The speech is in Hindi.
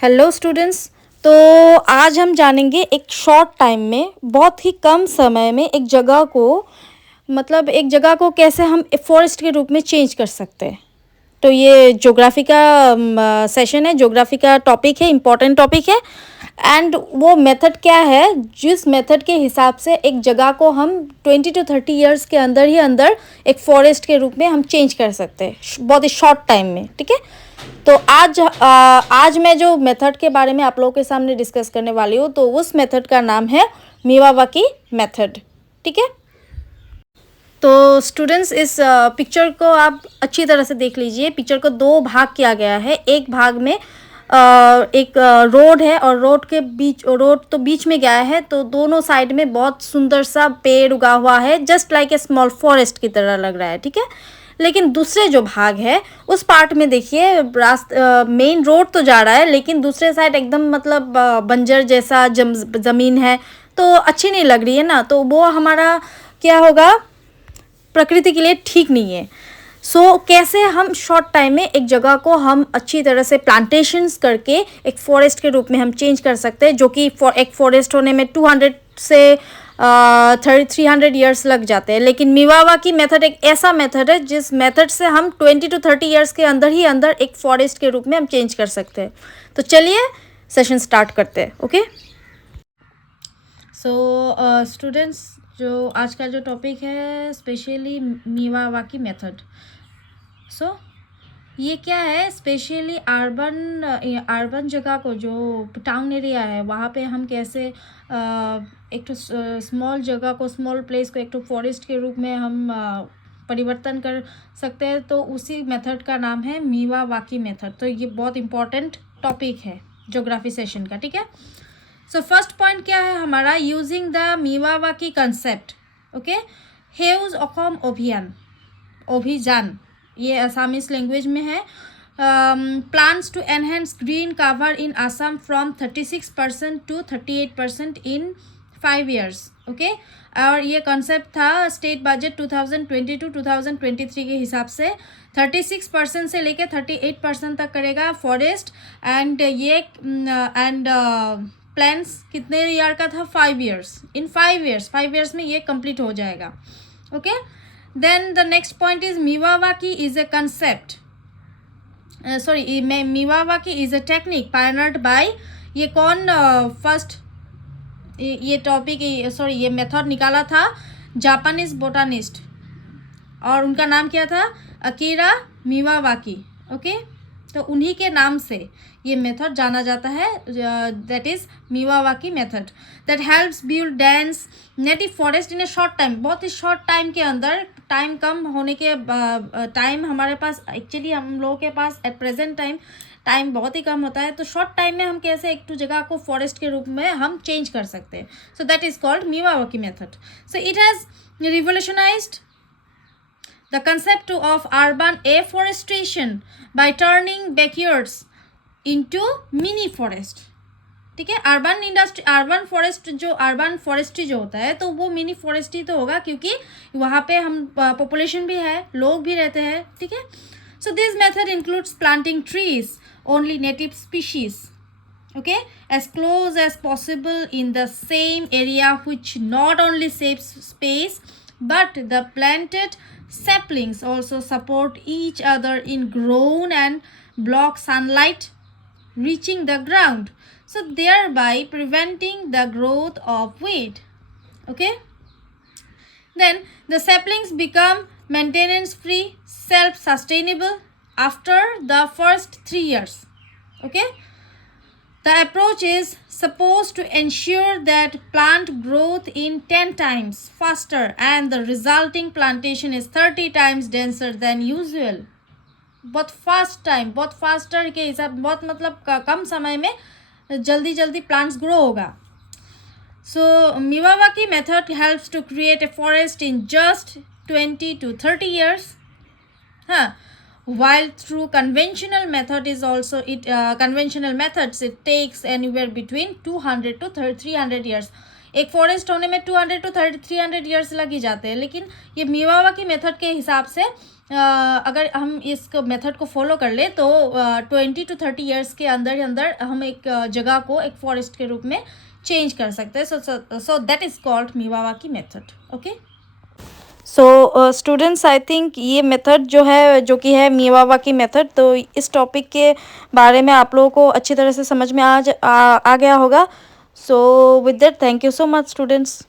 Hello students. तो आज हम जानेंगे एक शॉर्ट टाइम में, बहुत ही कम समय में एक जगह को कैसे हम फॉरेस्ट के रूप में चेंज कर सकते हैं। तो ये ज्योग्राफी का सेशन है, ज्योग्राफी का टॉपिक है, इम्पॉर्टेंट टॉपिक है। एंड वो मेथड क्या है, जिस मेथड के हिसाब से एक जगह को हम 20 to 30 ईयर्स के अंदर ही अंदर एक फॉरेस्ट के रूप में हम चेंज कर सकते हैं, बहुत ही शॉर्ट टाइम में। ठीक है। तो आज मैं जो मेथड के बारे में आप लोगों के सामने डिस्कस करने वाली हूँ, तो उस मेथड का नाम है मियावाकी मेथड। ठीक है। तो स्टूडेंट्स, इस पिक्चर को आप अच्छी तरह से देख लीजिए। पिक्चर को दो भाग किया गया है। एक भाग में एक रोड है और रोड तो बीच में गया है, तो दोनों साइड में बहुत सुंदर सा पेड़ उगा हुआ है, just like a small forest की तरह लग रहा है। ठीक है। लेकिन दूसरे जो भाग है उस पार्ट में देखिए, मेन रोड तो जा रहा है, लेकिन दूसरे साइड एकदम बंजर जैसा ज़मीन है, तो अच्छी नहीं लग रही है ना। तो वो हमारा क्या होगा, प्रकृति के लिए ठीक नहीं है। कैसे हम शॉर्ट टाइम में एक जगह को हम अच्छी तरह से प्लांटेशंस करके एक फॉरेस्ट के रूप में हम चेंज कर सकते हैं, जो कि एक फॉरेस्ट होने में 200 से 300 ईयर्स लग जाते हैं। लेकिन मियावाकी मेथड एक ऐसा मेथड है जिस मेथड से हम 20 to 30 ईयर्स के अंदर ही अंदर एक फॉरेस्ट के रूप में हम चेंज कर सकते हैं। तो चलिए सेशन स्टार्ट करते हैं। ओके। स्टूडेंट्स, जो आज का जो टॉपिक है स्पेशली मियावाकी मेथड। ये क्या है, स्पेशली अर्बन जगह को, जो टाउन एरिया है वहाँ पे हम कैसे एक तो स्मॉल जगह को, स्मॉल प्लेस को एक तो फॉरेस्ट के रूप में हम परिवर्तन कर सकते हैं। तो उसी मेथड का नाम है मियावाकी मेथड। तो ये बहुत इंपॉर्टेंट टॉपिक है ज्योग्राफी सेशन का। ठीक है। फर्स्ट पॉइंट क्या है हमारा, using the Miyawaki concept. Okay. Sewuj Axom Abhiyan, ये असामीज लैंग्वेज में है। Plans to enhance green cover in Assam from 36% to 38% in 5 years। Okay. और ये कॉन्सेप्ट था स्टेट बजट 2022-2023 के हिसाब से 36% से लेकर 38% तक करेगा फॉरेस्ट। एंड प्लान्स कितने ईयर का था, 5 years। इन 5 years में ये कंप्लीट हो जाएगा। Okay. Then the next point is Miyawaकी is a concept. Miyawaकी is a technique pioneered by, ये कौन फर्स्ट ये टॉपिक ये मेथड निकाला था, जापानीज बोटानिस्ट, और उनका नाम क्या था, अकीरा मियावाकी। ओके। तो उन्हीं के नाम से ये मेथड जाना जाता है, that is Miyawaki method, that helps build dense native forest in A short time. बहुत ही शॉर्ट टाइम के अंदर, टाइम कम होने के टाइम हमारे पास, एक्चुअली हम लोगों के पास एट प्रेजेंट टाइम बहुत ही कम होता है। तो शॉर्ट टाइम में हम कैसे एक जगह को फॉरेस्ट के रूप में हम चेंज कर सकते हैं। So that is called Miyawaki method. So it has revolutionised the concept of urban afforestation by turning backyards into mini forest। ठीक है। अर्बन फॉरेस्ट्री जो होता है, तो वो मिनी फॉरेस्ट्री तो होगा, क्योंकि वहाँ पे हम पॉपुलेशन भी है, लोग भी रहते हैं। ठीक है। So this method includes planting trees only native species, okay, as close as possible in the same area, which not only saves space but the planted saplings also support each other in grown and block sunlight reaching the ground, so thereby preventing the growth of weed. Okay. Then the saplings become maintenance free, self sustainable after the first 3 years. Okay. The approach is supposed to ensure that plant growth in 10 times faster and the resulting plantation is 30 times denser than usual. बहुत फास्टर के हिसाब, कम समय में जल्दी प्लांट्स ग्रो होगा। So Miyawaकी method helps to create a forest in just 20 to 30 years. While through conventional methods it takes anywhere between 200 to 300 years। एक फॉरेस्ट होने में 200 to 300 ईयर्स लग ही जाते हैं, लेकिन ये मियावाकी मेथड के हिसाब से अगर हम इस मेथड को फॉलो कर ले तो 20 to 30 ईयर्स के अंदर ही अंदर हम एक जगह को एक फॉरेस्ट के रूप में चेंज कर सकते हैं. So that is called Miyawaki method. Okay, so students, I think ये मेथड जो है, जो कि है मियावाकी मेथड, तो इस टॉपिक के बारे में आप लोगों को अच्छी तरह से समझ में आ गया होगा. So with that, thank you so much students.